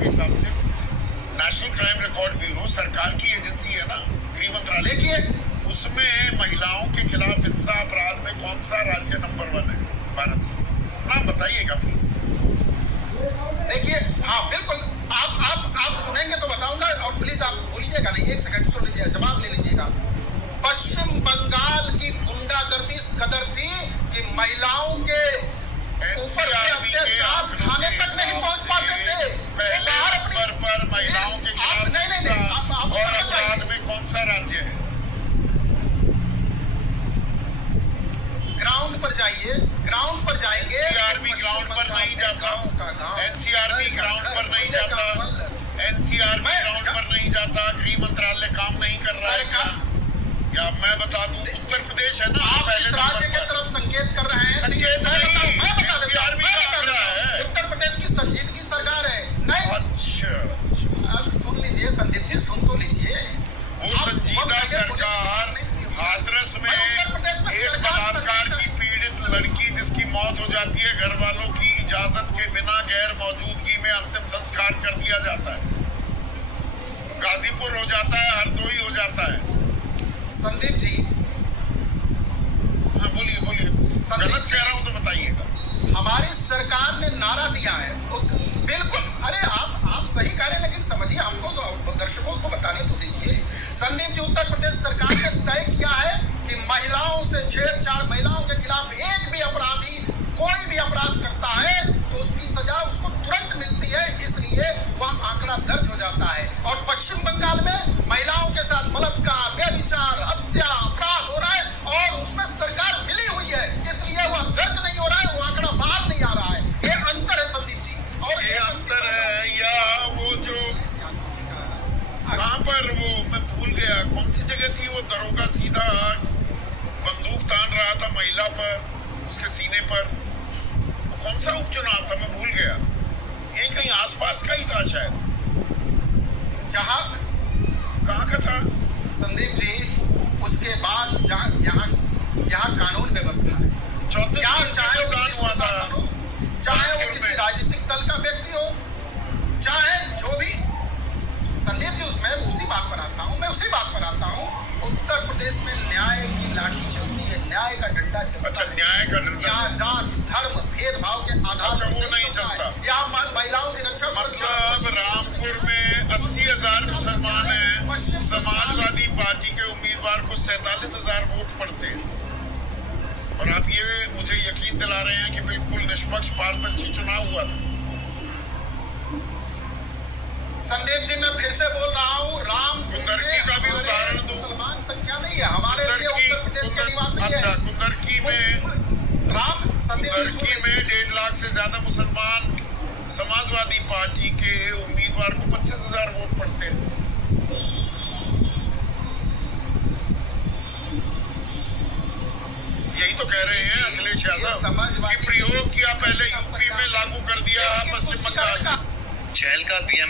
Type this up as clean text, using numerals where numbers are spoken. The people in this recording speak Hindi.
के हिसाब से नेशनल क्राइम रिकॉर्ड ब्यूरो सरकार की एजेंसी है ना, गृह मंत्रालय। देखिए, उसमें महिलाओं के खिलाफ हिंसा अपराध में कौन सा राज्य नंबर 1 है भारत में? नाम बताइएगा प्लीज। देखिए, हाँ बिल्कुल, आप सुनेंगे तो बताऊंगा, और प्लीज आप बोलिएगा नहीं, एक सेकंड सुन लीजिए, जवाब ले लीजिएगा। पश्चिम बंगाल की गुंडागर्दी इस कदर थी कि महिलाओं के ऊपर के अत्याचार थाने तक नहीं पहुंच पाते थे। वो बाहर अपनी पर महिलाओं के खिलाफ नहीं, आप और अपराध में कौन सा राज्य है? ग्राउंड पर जाइए, ग्राउंड पर जाएंगे। एनसीआरबी ग्राउंड पर नहीं जाता, एनसीआरबी ग्राउंड पर नहीं जाता, एनसीआरबी ग्राउंड पर नहीं जाता, गृह मंत्रालय काम नहीं कर रहा है या मैं बता दूं उत्तर प्रदेश है ना, आप इस राज्य के तरफ संकेत कर रहे हैं। मैं बता देता हूं, उत्तर प्रदेश की संजीदगी सरकार है। नहीं, अच्छा, अब सुन लीजिए संदीप जी, सुन तो लीजिए। वो संजीदा सरकार हाथरस में एक बलात्कार की पीड़ित लड़की जिसकी मौत हो जाती है, घर वालों की इजाजत के बिना गैर मौजूदगी में अंतिम संस्कार कर दिया जाता है। गाजीपुर हो जाता है, हरदोई हो जाता है। संदीप जी, हाँ बोलिए बोलिए, गलत कह रहा हूं तो बताइएगा। हमारी सरकार ने नारा दिया है, बिल्कुल, अरे आप सही कह रहे हैं, लेकिन समझिए, हमको तो दर्शकों को बताने तो दीजिए। संदीप जी, उत्तर प्रदेश सरकार ने तय किया है कि महिलाओं से छेड़छाड़, महिलाओं के खिलाफ एक भी अपराधी कोई भी अपराध करता है तो उसकी सजा उसको तुरंत मिलती है, इसलिए वह आंकड़ा दर्ज हो जाता है। और पश्चिम बंगाल में महिलाओं के साथ बलात्कार, व्यभिचार, हत्या, अपराध हो रहा है और उसमें सरकार मिली हुई है, इसलिए वह दर्ज नहीं हो रहा है, वो आंकड़ा बाहर नहीं आ रहा है। ये अंतर है संदीप जी। और ये अंतर है या वो जो कहाँ पर, वो मैं भूल गया कौन सी जगह थी, वो दरोगा सीधा बंदूक तान रहा था महिला पर, उसके सीने पर, वो कौन सा उपचुनाव था मैं भूल गया, यही कहीं आसपास का ही था शायद। जहां कहाँ का था संदीप जी? उसके बाद यहाँ कानून व्यवस्था है, चाहे वो प्रशासन हो, चाहे वो किसी राजनीतिक दल का व्यक्ति हो, चाहे जो भी। संदीप जी, मैं उसी बात पर आता हूँ, उत्तर प्रदेश में न्याय की लाठी चलती है, न्याय का डंडा चलता है। अच्छा, न्याय का डंडा। यहाँ जाति धर्म भेदभाव के आधार पर नहीं चलता। यहाँ महिलाओं की रक्षा मतलब रामपुर में 80,000 मुसलमान हैं, समाजवादी पार्टी के उम्मीदवार को 47,000 वोट पड़ते हैं, और आप ये मुझे यकीन दिला रहे हैं कि बिल्कुल निष्पक्ष पारदर्शी चुनाव हुआ था। संदीप जी, मैं फिर से बोल रहा हूँ, कुंदरकी का भी उदाहरण दूं। मुसलमान संख्या नहीं है हमारे लिए, उत्तर प्रदेश के निवासी है। अच्छा, कुंदरकी में 1.5 लाख से ज्यादा मुसलमान समाजवादी पार्टी के उम्मीदवार को 25,000 वोट पड़ते हैं। यही तो कह रहे हैं अखिलेश यादव कि प्रयोग किया, पहले यूपी में लागू कर दिया पश्चिम बंगाल। चहल का पीएम